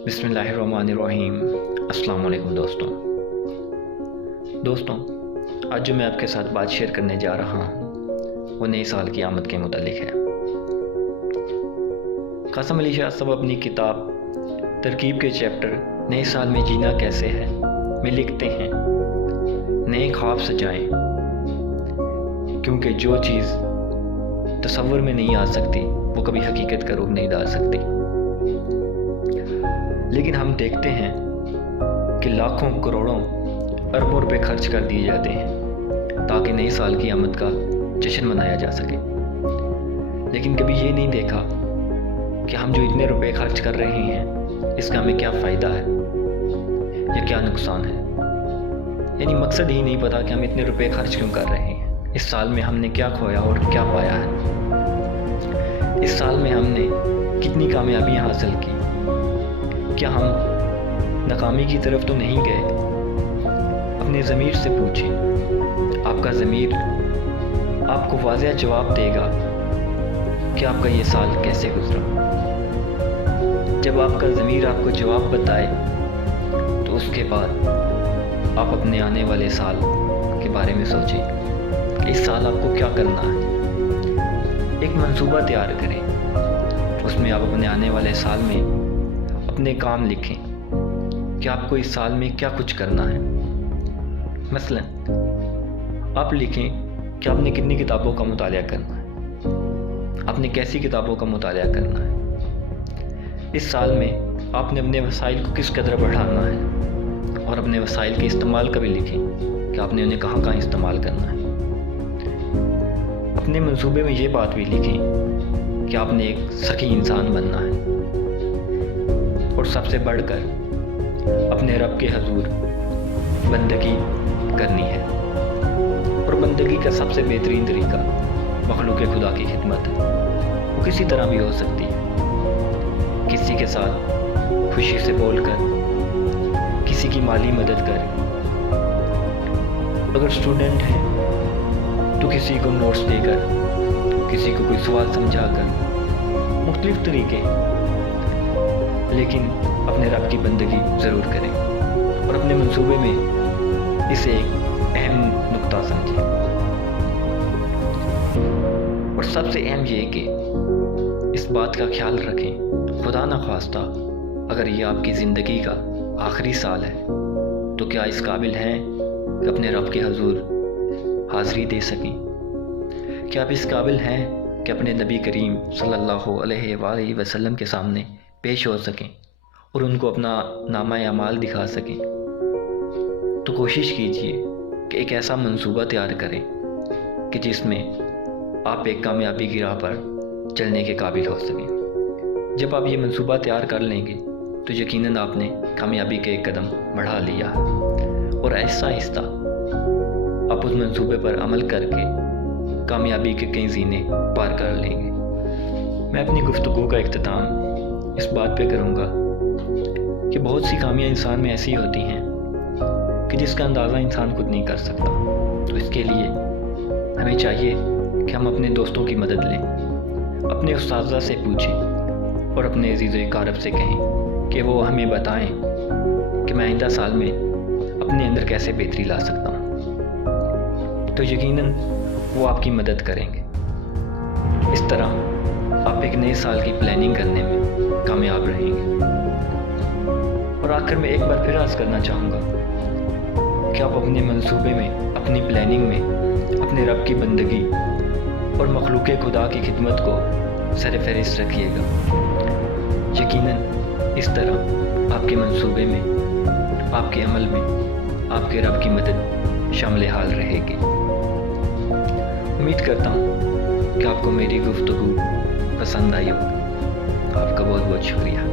बिस्मिल्लाहिर्रहमानिर्रहीम। अस्सलाम वालेकुम दोस्तों, आज जो मैं आपके साथ बात शेयर करने जा रहा हूँ वो नए साल की आमद के मुतालिक है। कासिम अली शाह साहब अपनी किताब तरकीब के चैप्टर नए साल में जीना कैसे है में लिखते हैं, नए ख्वाब सजाएं, क्योंकि जो चीज़ तसव्वुर में नहीं आ सकती वो कभी हकीकत का रूप नहीं डाल सकती। लेकिन हम देखते हैं कि लाखों करोड़ों अरबों रुपए खर्च कर दिए जाते हैं ताकि नए साल की आमद का जश्न मनाया जा सके। लेकिन कभी ये नहीं देखा कि हम जो इतने रुपए खर्च कर रहे हैं इसका हमें क्या फ़ायदा है या क्या नुकसान है। यानी मकसद ही नहीं पता कि हम इतने रुपए खर्च क्यों कर रहे हैं। इस साल में हमने क्या खोया और क्या पाया है। इस साल में हमने कितनी कामयाबियां हासिल की। क्या हम नाकामी की तरफ तो नहीं गए? अपने ज़मीर से पूछें, आपका ज़मीर आपको वाज़ेह जवाब देगा कि आपका ये साल कैसे गुजरा। जब आपका ज़मीर आपको जवाब बताए तो उसके बाद आप अपने आने वाले साल के बारे में सोचें कि इस साल आपको क्या करना है। एक मंसूबा तैयार करें, उसमें आप अपने आने वाले साल में अपने काम लिखें कि आपको इस साल में क्या कुछ करना है। मसलन आप लिखें कि आपने कितनी किताबों का मुतालिया करना है, आपने कैसी किताबों का मुतालिया करना है। इस साल में आपने अपने वसाइल को किस कदर बढ़ाना है और अपने वसाइल के इस्तेमाल का भी लिखें कि आपने उन्हें कहाँ कहाँ इस्तेमाल करना है। अपने मंसूबे में ये बात भी लिखें कि आपने एक सखी इंसान बनना है और सबसे बढ़कर अपने रब के हजूर बंदगी करनी है। और बंदगी का सबसे बेहतरीन तरीका मखलूक खुदा की खिदमत है। वो किसी तरह भी हो सकती है, किसी के साथ खुशी से बोलकर, किसी की माली मदद कर। अगर स्टूडेंट हैं तो किसी को नोट्स देकर, किसी को कोई सवाल समझाकर, मुख्तलिफ तरीके। लेकिन अपने रब की बंदगी ज़रूर करें और अपने मंसूबे में इसे एक अहम नुक्ता समझें। और सबसे अहम ये कि इस बात का ख्याल रखें, खुदा न ख्वास्ता अगर ये आपकी ज़िंदगी का आखिरी साल है तो क्या इस काबिल हैं कि अपने रब के हजूर हाज़री दे सकें? क्या आप इस काबिल हैं कि अपने नबी करीम सल्लल्लाहु अलैहि वसल्लम के सामने पेश हो सकें और उनको अपना नामा अमाल दिखा सकें? तो कोशिश कीजिए कि एक ऐसा मंसूबा तैयार करें कि जिसमें आप एक कामयाबी की राह पर चलने के काबिल हो सकें। जब आप ये मंसूबा तैयार कर लेंगे तो यकीनन आपने कामयाबी के एक कदम बढ़ा लिया और आहिस्ता आहिस्ता आप उस मंसूबे पर अमल करके कामयाबी के कई ज़ीने पार कर लेंगे। मैं अपनी गुफ्तगू का इख्तिताम इस बात पे करूँगा कि बहुत सी खामियां इंसान में ऐसी होती हैं कि जिसका अंदाज़ा इंसान खुद नहीं कर सकता। तो इसके लिए हमें चाहिए कि हम अपने दोस्तों की मदद लें, अपने उस्ताज़ा से पूछें और अपने अज़ीज़ व अक़ारब से कहें कि वो हमें बताएं कि मैं आइंदा साल में अपने अंदर कैसे बेहतरी ला सकता हूँ। तो यकीनन वो आपकी मदद करेंगे। इस तरह आप एक नए साल की प्लानिंग करने में कामयाब रहेंगे। और आखिर में एक बार फिर अर्ज़ करना चाहूँगा कि आप अपने मंसूबे में, अपनी प्लानिंग में अपने रब की बंदगी और मखलूक खुदा की खिदमत को सरफ़हरिस्त रखिएगा। यकीनन इस तरह आपके मंसूबे में, आपके अमल में आपके रब की मदद शामिल हाल रहेगी। उम्मीद करता हूँ कि आपको मेरी गुफ्तगू पसंद आई होगी। आपका बहुत बहुत शुक्रिया।